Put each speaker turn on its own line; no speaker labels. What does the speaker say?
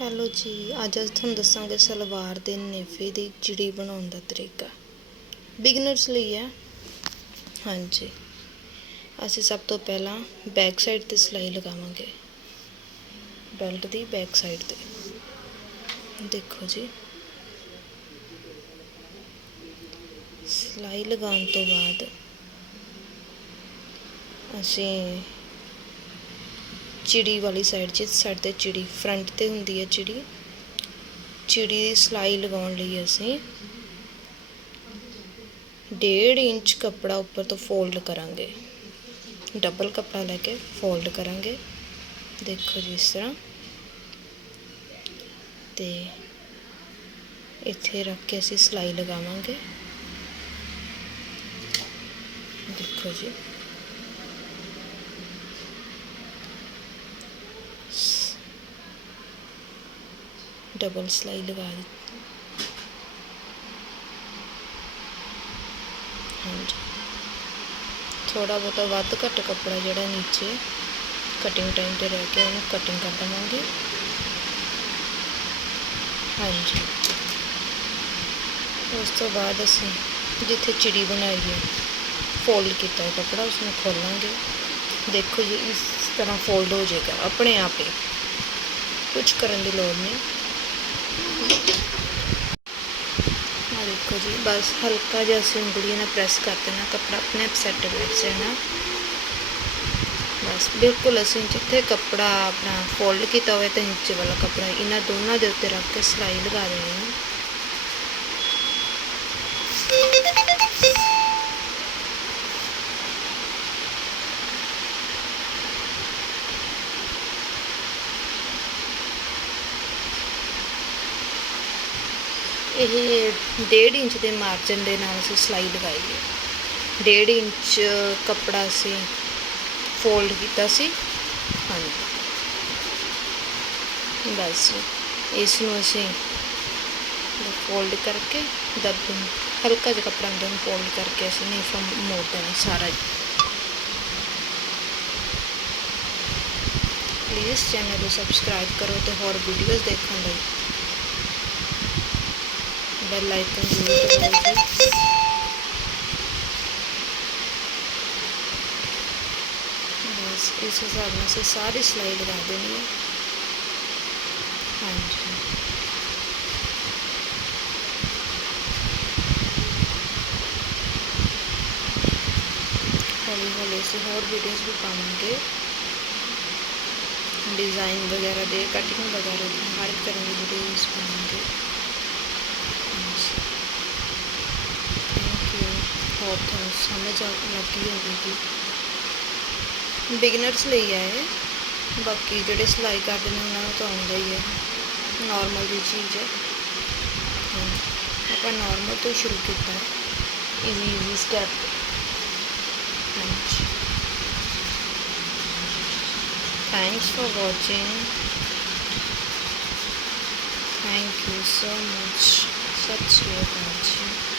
Hello ਜੀ, ਅੱਜ ਅਸੀਂ ਤੁਹਾਨੂੰ ਦੱਸਾਂਗੇ ਸਲਵਾਰ ਦੇ ਨੇਫੇ ਦੀ ਚਿੜੀ ਬਣਾਉਣ ਦਾ ਤਰੀਕਾ। ਬਿਗਨਰਸ ਲਈ ਹੈ। ਹਾਂਜੀ। ਅਸੀਂ ਸਭ ਤੋਂ ਪਹਿਲਾਂ ਬੈਕ ਸਾਈਡ ਤੇ ਸਿਲਾਈ ਲਗਾਵਾਂਗੇ। ਬੈਲਟ ਦੀ ਬੈਕ ਸਾਈਡ ਤੇ। ਦੇਖੋ ਜੀ। ਸਿਲਾਈ ਲਗਾਉਣ ਤੋਂ ਬਾਅਦ ਅਸੀਂ ਚਿੜੀ ਵਾਲੀ ਸਾਈਡ ਜਿਸ ਸਾਈਡ ਤੇ ਚਿੜੀ ਫਰੰਟ ਤੇ ਹੁੰਦੀ ਹੈ ਚਿੜੀ। ਚਿੜੀ ਦੀ ਸਿਲਾਈ ਲਗਾਉਣ ਲਈ ਅਸੀਂ 1.5 ਇੰਚ ਕੱਪੜਾ ਉੱਪਰ ਤੋਂ ਫੋਲਡ ਕਰਾਂਗੇ। ਡਬਲ ਕੱਪੜਾ ਲੈ ਕੇ ਫੋਲਡ ਕਰਾਂਗੇ। ਦੇਖੋ ਜੀ ਇਸ ਤਰ੍ਹਾਂ। ਤੇ ਇੱਥੇ ਰੱਖ ਕੇ ਅਸੀਂ ਸਿਲਾਈ ਲਗਾਵਾਂਗੇ। ਦੇਖੋ ਜੀ। ਡਬਲ ਸਿਲਾਈ ਲਗਾ ਦਿੱਤੀ ਹਾਂਜੀ ਥੋੜਾ ਬਹੁਤਾ ਵੱਧ ਘੱਟ ਕੱਪੜਾ ਜਿਹੜਾ ਨੀਚੇ ਕਟਿੰਗ ਟਾਈਮ ਤੇ ਰਹਿ ਕੇ ਉਹਨੂੰ ਕਟਿੰਗ ਕਰ ਦਵਾਂਗੇ ਹਾਂਜੀ ਉਸ ਤੋਂ ਬਾਅਦ ਅਸੀਂ ਜਿੱਥੇ ਚਿੜੀ ਬਣਾਈ ਹੈ ਫੋਲਡ ਕੀਤਾ ਹੈ ਕੱਪੜਾ ਉਸ ਨੂੰ ਖੋਲਾਂਗੇ ਦੇਖੋ ਜੀ ਇਸ ਤਰ੍ਹਾਂ ਫੋਲਡ ਹੋ ਜਾਏਗਾ ਆਪਣੇ ਆਪ ਹੀ ਕੁਝ ਕਰਨ ਦੀ ਲੋੜ ਨਹੀਂ ਆ ਦੇਖੋ ਜੀ, ਬਸ ਹਲਕਾ ਜਿਹਾ ਅਸੀਂ ਉਂਗਲੀ ਨਾਲ ਪ੍ਰੈਸ ਕਰ ਦੇਣਾ, ਕੱਪੜਾ ਆਪਣੇ ਆਪ ਸੈੱਟ ਬੈਠ ਜਾਣਾ। ਬਸ ਬਿਲਕੁਲ ਅਸੀਂ ਜਿੱਥੇ ਕੱਪੜਾ ਆਪਣਾ ਫੋਲਡ ਕੀਤਾ ਹੋਵੇ ਤੇ ਨੀਚੇ ਵਾਲਾ ਕੱਪੜਾ, ਇਹਨਾਂ ਦੋਨਾਂ ਦੇ ਉੱਤੇ ਰੱਖ ਕੇ ਸਿਲਾਈ ਲਗਾ ਦੇਣੀ ਹੈ ਇਹ 1.5 ਇੰਚ ਦੇ ਮਾਰਜਨ ਦੇ ਨਾਲ ਅਸੀਂ ਸਿਲਾਈ ਲਗਾਈ ਹੈ 1.5 ਇੰਚ ਕੱਪੜਾ ਅਸੀਂ ਫੋਲਡ ਕੀਤਾ ਸੀ ਹਾਂਜੀ ਬਸ ਇਸ ਨੂੰ ਅਸੀਂ ਫੋਲਡ ਕਰਕੇ ਦੱਬ ਹਲਕਾ ਜਿਹਾ ਕੱਪੜਾ ਅੰਦਰ ਨੂੰ ਫੋਲਡ ਕਰਕੇ ਅਸੀਂ ਨੀਫਾ ਮੋੜ ਦੇਣਾ ਸਾਰਾ ਪਲੀਜ਼ ਚੈਨਲ ਨੂੰ ਸਬਸਕ੍ਰਾਈਬ ਕਰੋ ਤੇ ਹੋਰ ਵੀਡੀਓਜ਼ ਦੇਖਣ ਲਈ बेल आइकन ज़रूर दबाइए बस इस हिसाब में से सारी सिलाई लगा देनी है। हाँ जी। हौली हौली से और वीडियोस भी पाऊँगे डिज़ाइन वगैरह दे कटिंग वगैरह की हर तरह की वीडियोज़ पाएँगे ਯੂ ਹੋਪ ਤੁਹਾਨੂੰ ਸਮਝ ਆ ਲੱਗੀ ਹੋਵੇਗੀ ਬਿਗਨਰਸ ਲਈ ਹੈ ਇਹ ਬਾਕੀ ਜਿਹੜੇ ਸਿਲਾਈ ਕਰਦੇ ਨੇ ਉਹਨਾਂ ਨੂੰ ਤਾਂ ਆਉਂਦਾ ਹੀ ਹੈ ਨਾਰਮਲ ਦੀ ਚੀਜ਼ ਹੈ ਆਪਾਂ ਨਾਰਮਲ ਤੋਂ ਸ਼ੁਰੂ ਕੀਤਾ ਹੈ ਈਜ਼ੀ ਈਜ਼ੀ ਸਟੈਪ ਹਾਂਜੀ thanks for watching thank you so much ਸਤਿ ਸ਼੍ਰੀ ਅਕਾਲ ਜੀ